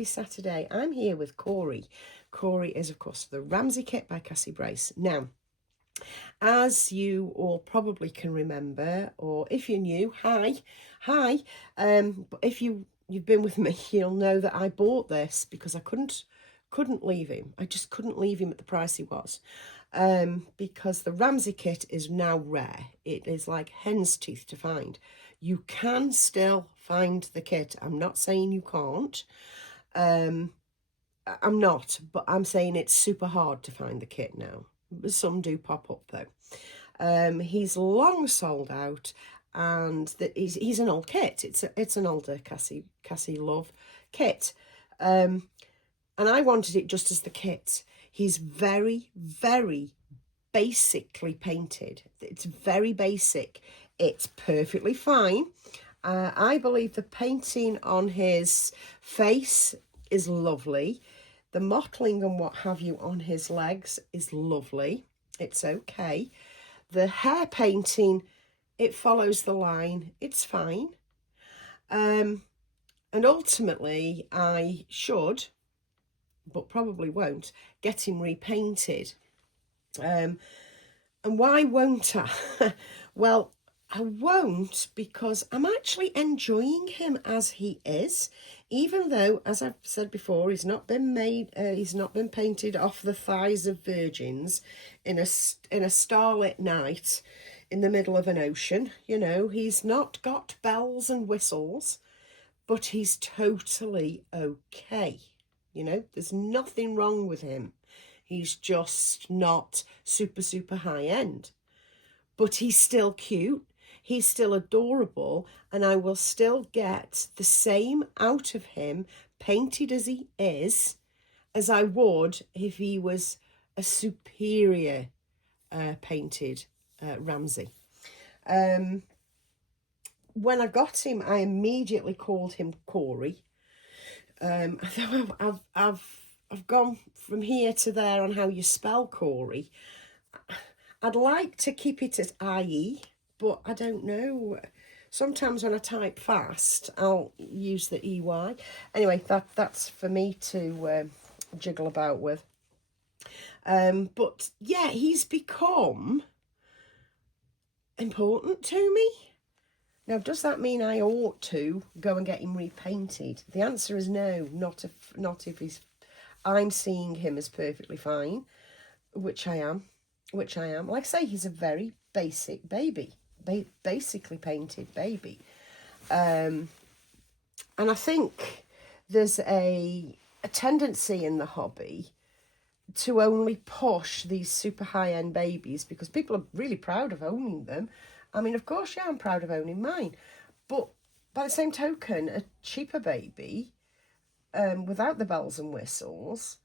happy Saturday. I'm here with Corey. Corey is, of course, the Ramsey kit by Cassie Brace. Now, as you all probably can remember, or if you're new, hi. But if you've been with me, you'll know that I bought this because I couldn't leave him. I just couldn't leave him at the price he was. Because the Ramsey kit is now rare. It is like hen's teeth to find. You can still find the kit. I'm not saying you can't. I'm not, but I'm saying it's super hard to find the kit now. Some do pop up though. He's long sold out, and he's an old kit. It's an older Cassie Love kit. And I wanted it just as the kit. He's very, very basically painted. It's very basic. It's perfectly fine. I believe the painting on his face is lovely. The mottling and what have you on his legs is lovely. It's okay. The hair painting, it follows the line. It's fine. And ultimately, I should, but probably won't, get him repainted. And why won't I? Well, I won't because I'm actually enjoying him as he is, even though, as I've said before, he's not been painted off the thighs of virgins in a starlit night in the middle of an ocean. You know, he's not got bells and whistles, but he's totally okay. You know, there's nothing wrong with him. He's just not super, super high end. But he's still cute. He's still adorable. And I will still get the same out of him, painted as he is, as I would if he was a superior painted Ramsey. When I got him, I immediately called him Corey. I've gone from here to there on how you spell Corey. I'd like to keep it as IE, but I don't know. Sometimes when I type fast, I'll use the EY. Anyway, that's for me to jiggle about with. But yeah, he's become important to me. Now, does that mean I ought to go and get him repainted? The answer is no, not if I'm seeing him as perfectly fine, which I am. Like I say, he's a very basic baby, basically painted baby. And I think there's a tendency in the hobby to only push these super high-end babies because people are really proud of owning them. I mean, of course, yeah, I'm proud of owning mine. But by the same token, a cheaper baby, without the bells and whistles,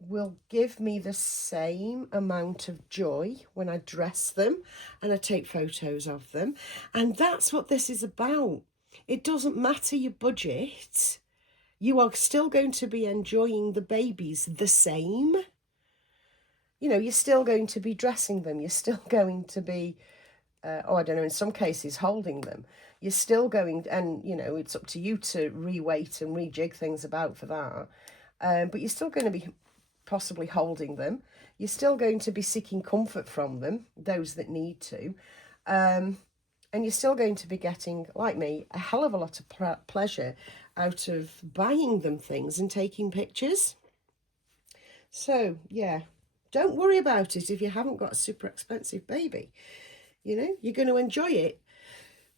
will give me the same amount of joy when I dress them and I take photos of them. And that's what this is about. It doesn't matter your budget. You are still going to be enjoying the babies the same. You know, you're still going to be dressing them. You're still going to be... I don't know, in some cases holding them. You're still going, and you know, it's up to you to reweight and rejig things about for that. But you're still going to be possibly holding them. You're still going to be seeking comfort from them, those that need to. And you're still going to be getting, like me, a hell of a lot of pleasure out of buying them things and taking pictures. So, yeah, don't worry about it if you haven't got a super expensive baby. You know, you're going to enjoy it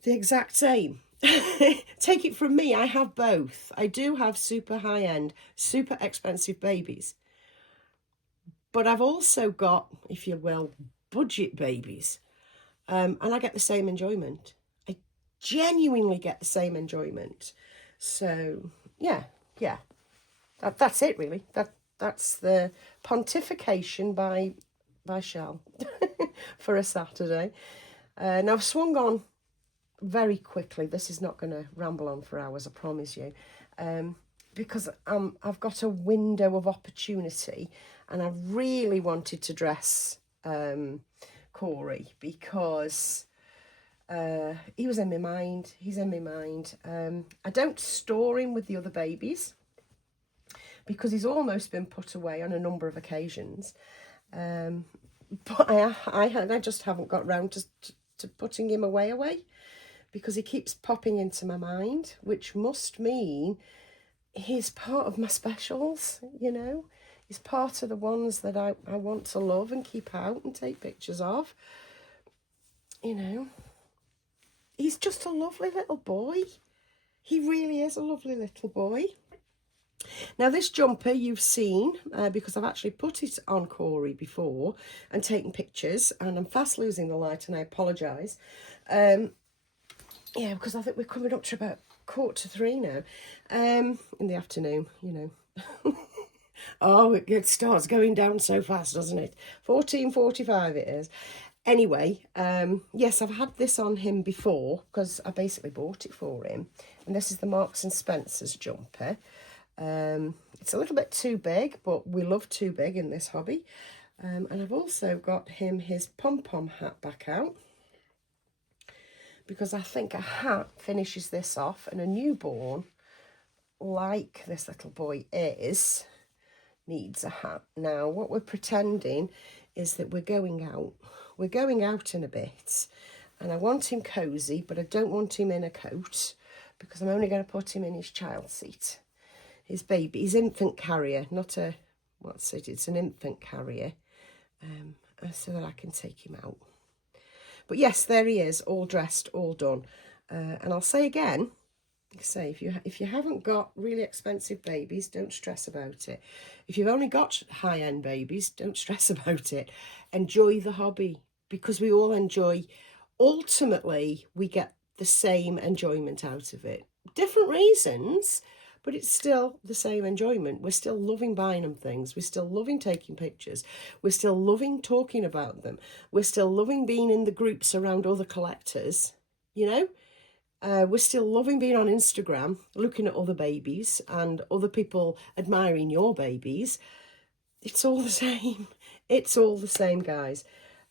the exact same. Take it from me, I have both. I do have super high-end, super expensive babies. But I've also got, if you will, budget babies. And I get the same enjoyment. I genuinely get the same enjoyment. So, yeah. That's it, really. That's the pontification by Shell for a Saturday. Now, I've swung on very quickly. This is not going to ramble on for hours, I promise you, because I've got a window of opportunity, and I really wanted to dress Corey because he was in my mind. He's in my mind. I don't store him with the other babies. because he's almost been put away on a number of occasions. But I just haven't got round to putting him away because he keeps popping into my mind, which must mean he's part of my specials, you know. He's part of the ones that I want to love and keep out and take pictures of, you know. He's just a lovely little boy. He really is a lovely little boy. Now this jumper you've seen because I've actually put it on Corey before and taken pictures, and I'm fast losing the light and I apologise. Yeah, because I think we're coming up to about 2:45 now in the afternoon, you know. Oh, it starts going down so fast, doesn't it? 14:45 it is. Anyway, yes, I've had this on him before because I basically bought it for him. And this is the Marks and Spencer's jumper. It's a little bit too big, but we love too big in this hobby. And I've also got him his pom-pom hat back out, because I think a hat finishes this off, and a newborn, like this little boy is, needs a hat. Now, what we're pretending is that we're going out. We're going out in a bit, and I want him cosy, but I don't want him in a coat, because I'm only going to put him in his child seat. His baby, his infant carrier, not a, what's it, it's an infant carrier, so that I can take him out. But yes, there he is, all dressed, all done. And I'll say again, say if you haven't got really expensive babies, don't stress about it. If you've only got high-end babies, don't stress about it. Enjoy the hobby, because we all enjoy. Ultimately, we get the same enjoyment out of it. Different reasons, but it's still the same enjoyment. We're still loving buying them things. We're still loving taking pictures. We're still loving talking about them. We're still loving being in the groups around other collectors, you know. We're still loving being on Instagram, looking at other babies and other people admiring your babies. It's all the same. It's all the same, guys.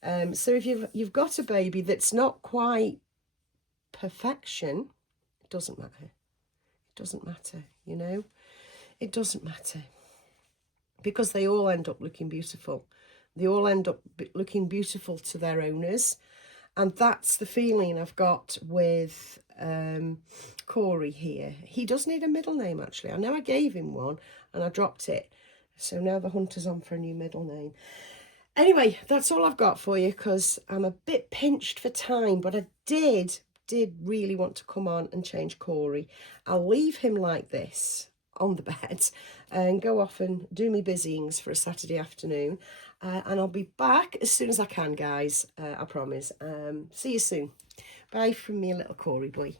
So if you've got a baby that's not quite perfection, it doesn't matter. It doesn't matter, you know. It doesn't matter, because they all end up looking beautiful. They all end up looking beautiful to their owners. And that's the feeling I've got with Corey here. He does need a middle name, actually. I know I gave him one and I dropped it. So now the hunter's on for a new middle name. Anyway, that's all I've got for you, because I'm a bit pinched for time. But I did really want to come on and change Corey. I'll leave him like this on the bed and go off and do me busyings for a Saturday afternoon. And I'll be back as soon as I can, guys. I promise. See you soon. Bye from me, little Corey boy.